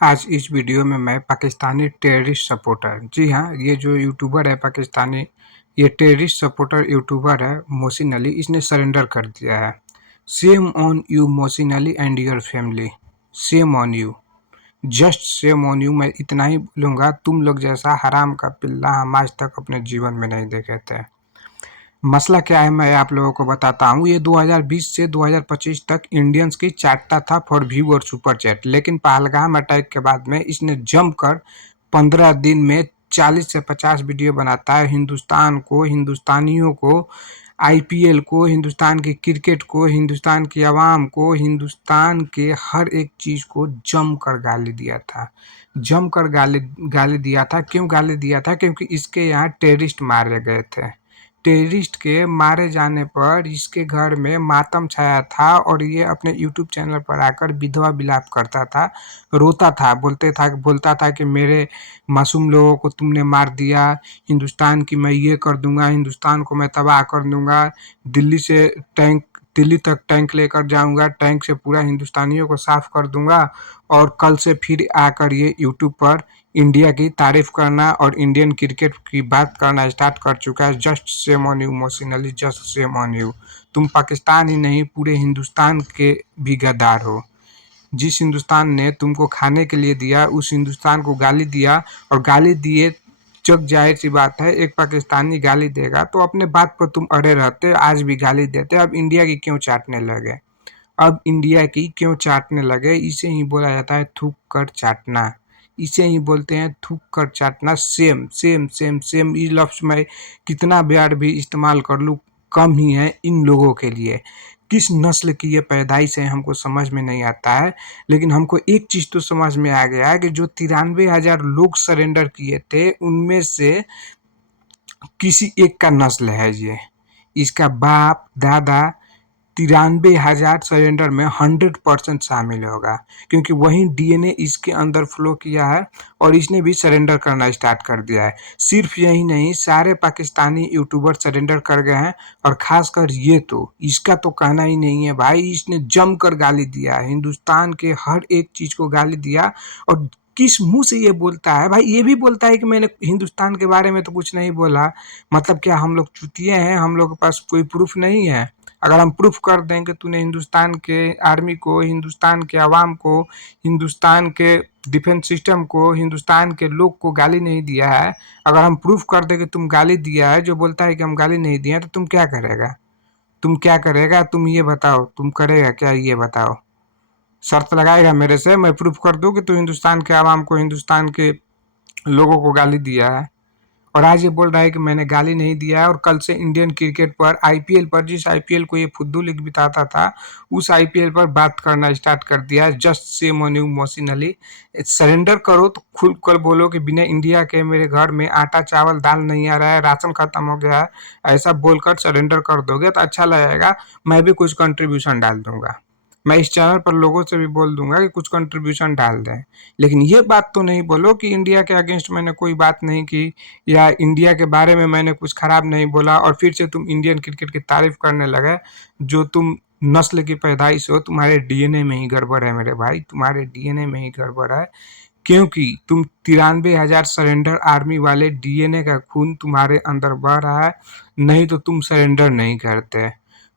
आज इस वीडियो में मैं पाकिस्तानी टेररिस्ट सपोर्टर, जी हाँ, ये जो यूट्यूबर है पाकिस्तानी, ये टेररिस्ट सपोर्टर यूट्यूबर है मोहसिन अली, इसने सरेंडर कर दिया है। Same on you Mohsin Ali and your family, same on you, just same on you. मैं इतना ही बोलूँगा, तुम लोग जैसा हराम का पिल्ला हम आज तक अपने जीवन में नहीं देखे थे। मसला क्या है मैं आप लोगों को बताता हूँ। ये 2020 से 2025 तक इंडियंस की चाटता था फॉर व्यू और सुपर चैट, लेकिन पहलगाम अटैक के बाद में इसने जमकर 15 दिन में 40 से 50 वीडियो बनाता है। हिंदुस्तान को, हिंदुस्तानियों को, आईपीएल को, हिंदुस्तान की क्रिकेट को, हिंदुस्तान की आवाम को, हिंदुस्तान के हर एक चीज़ को जमकर गाली दिया था। जमकर गाली गाली दिया था। क्यों गाली दिया था? क्योंकि इसके यहाँ टेररिस्ट मारे गए थे। टेररिस्ट के मारे जाने पर इसके घर में मातम छाया था और ये अपने यूट्यूब चैनल पर आकर विधवा विलाप करता था, रोता था, बोलता था कि मेरे मासूम लोगों को तुमने मार दिया, हिंदुस्तान की मैं ये कर दूंगा, हिंदुस्तान को मैं तबाह कर दूंगा, दिल्ली तक टैंक लेकर जाऊंगा, टैंक से पूरा हिंदुस्तानियों को साफ कर दूंगा। और कल से फिर आकर ये यूट्यूब पर इंडिया की तारीफ करना और इंडियन क्रिकेट की बात करना स्टार्ट कर चुका है। Just same on you Mohsin Ali, just same on you. तुम पाकिस्तान ही नहीं, पूरे हिंदुस्तान के भी गद्दार हो। जिस हिंदुस्तान ने तुमको खाने के लिए दिया, उस हिंदुस्तान को गाली दिया, और गाली दिए जग जाहिर सी बात है, एक पाकिस्तानी गाली देगा तो अपने बात पर तुम अड़े रहते, आज भी गाली देते। अब इंडिया की क्यों चाटने लगे? अब इंडिया की क्यों चाटने लगे? इसे ही बोला जाता है थूक कर चाटना। इसे ही बोलते हैं थूक कर चाटना। सेम सेम सेम सेम, ये लफ्ज़ मैं कितना बार भी इस्तेमाल कर लूँ कम ही है इन लोगों के लिए। किस नस्ल की ये पैदाइश है हमको समझ में नहीं आता है, लेकिन हमको एक चीज़ तो समझ में आ गया है कि जो 93,000 लोग सरेंडर किए थे, उनमें से किसी एक का नस्ल है ये। इसका बाप दादा 93,000 सरेंडर में 100% शामिल होगा, क्योंकि वही डीएनए इसके अंदर फ्लो किया है और इसने भी सरेंडर करना स्टार्ट कर दिया है। सिर्फ यही नहीं, सारे पाकिस्तानी यूट्यूबर सरेंडर कर गए हैं, और खासकर ये तो इसका तो कहना ही नहीं है भाई। इसने जमकर गाली दिया है, हिंदुस्तान के हर एक चीज़ को गाली दिया। और किस मुंह से ये बोलता है भाई? ये भी बोलता है कि मैंने हिंदुस्तान के बारे में तो कुछ नहीं बोला। मतलब क्या हम लोग चुतिए हैं? हम लोग के पास कोई प्रूफ नहीं है? अगर हम प्रूफ कर दें कि तूने हिंदुस्तान के आर्मी को, हिंदुस्तान के आवाम को, हिंदुस्तान के डिफेंस सिस्टम को, हिंदुस्तान के लोग को गाली नहीं दिया है, अगर हम प्रूफ कर दें कि तुम गाली दिया है, जो बोलता है कि हम गाली नहीं दिए हैं, तो तुम क्या करेगा? तुम क्या करेगा? तुम ये बताओ, तुम करेगा क्या? ये बताओ। शर्त लगाएगा मेरे से, मैं प्रूफ कर दूं कि तू हिंदुस्तान के आवाम को, हिंदुस्तान के लोगों को गाली दिया है? और आज ये बोल रहा है कि मैंने गाली नहीं दिया है। और कल से इंडियन क्रिकेट पर, आईपीएल पर, जिस आईपीएल को ये फुद्दू लीग बिताता था, उस आईपीएल पर बात करना स्टार्ट कर दिया है। Just same on you Mohsin Ali. Surrender करो तो खुल कर बोलो कि बिना इंडिया के मेरे घर में आटा चावल दाल नहीं आ रहा है, राशन खत्म हो गया है। ऐसा बोलकर सरेंडर कर दोगे तो अच्छा लगेगा। मैं भी कुछ कंट्रीब्यूशन डाल दूंगा। मैं इस चैनल पर लोगों से भी बोल दूंगा कि कुछ कंट्रीब्यूशन डाल दें। लेकिन ये बात तो नहीं बोलो कि इंडिया के अगेंस्ट मैंने कोई बात नहीं की, या इंडिया के बारे में मैंने कुछ खराब नहीं बोला, और फिर से तुम इंडियन क्रिकेट की तारीफ करने लगे। जो तुम नस्ल की पैदाइश हो, तुम्हारे डीएनए में ही गड़बड़ है मेरे भाई, तुम्हारे डीएनए में ही गड़बड़ है। क्योंकि तुम 93,000 सरेंडर आर्मी वाले, डीएनए का खून तुम्हारे अंदर बह रहा है, नहीं तो तुम सरेंडर नहीं करते।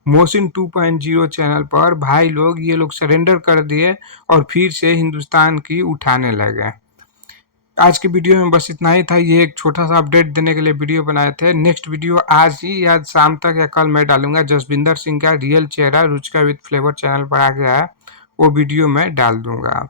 मोहसिन 2.0 चैनल पर भाई लोग, ये लोग सरेंडर कर दिए और फिर से हिंदुस्तान की उठाने लगे। आज की वीडियो में बस इतना ही था। ये एक छोटा सा अपडेट देने के लिए वीडियो बनाए थे। नेक्स्ट वीडियो आज ही या शाम तक या कल मैं डालूंगा। जसविंदर सिंह का रियल चेहरा रुचिका विद फ्लेवर चैनल पर आ गया है, वो वीडियो मैं डाल दूंगा।